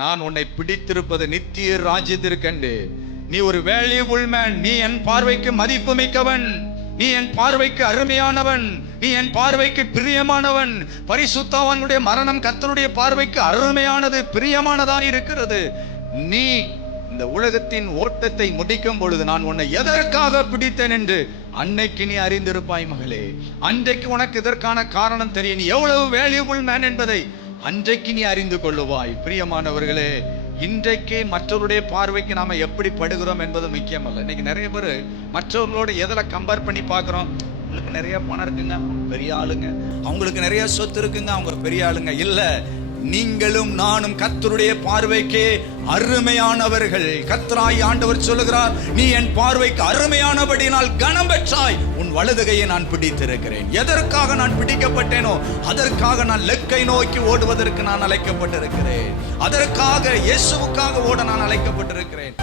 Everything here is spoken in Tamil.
நான் உன்னை பிடித்திருப்பது நித்திய ராஜ்யத்திற்கென்று. நீ ஒரு வேல்யூபிள் மேன். நீ என் பார்வைக்கு மதிப்பு மிக்கவன். நீ என் பார்வைக்கு அருமையானவன். நீ என் பார்வைக்கு பிரியமானவன். பரிசுத்தவானுடைய மரணம் கர்த்தருடைய பார்வைக்கு அருமையானது, பிரியமானதாக இருக்கிறது. நீ இந்த உலகத்தின் ஓட்டத்தை முடிக்கும் பொழுது நான் உன்னை எதற்காக பிடித்தேன் என்று அன்னைக்கு நீ அறிந்திருப்பாய் மகளே. அன்றைக்கு உனக்கு இதற்கான காரணம் தெரியும். நீ எவ்வளவு வேல்யூபிள் மேன் என்பதை அன்றைக்கு நீ அறிந்து கொள்ளுவாய். பிரியமானவர்களே, இன்றைக்கு மற்றவருடைய பார்வைக்கு நாம எப்படி படுகிறோம் என்பது முக்கியம் அல்ல. இன்னைக்கு நிறைய பேர் மற்றவர்களோட எதில் கம்பேர் பண்ணி பார்க்குறோம். அவங்களுக்கு நிறைய பணம் இருக்குங்க, பெரிய ஆளுங்க. அவங்களுக்கு நிறைய சொத்து இருக்குங்க, அவங்க பெரிய ஆளுங்க. இல்லை, நீங்களும் நானும் கர்த்தருடைய பார்வைக்கு அருமையானவர்கள். கர்த்தராய் ஆண்டவர் சொல்லுகிறார், நீ என் பார்வைக்கு அருமையானபடியினால் கனம் பெற்றாய். உன் வலதுகையை நான் பிடித்திருக்கிறேன். எதற்காக நான் பிடிக்கப்பட்டேனோ அதற்காக நான் லெக்கை நோக்கி ஓடுவதற்கு நான் அழைக்கப்பட்டிருக்கிறேன். அதற்காக இயேசுவுக்காக ஓட நான் அழைக்கப்பட்டிருக்கிறேன்.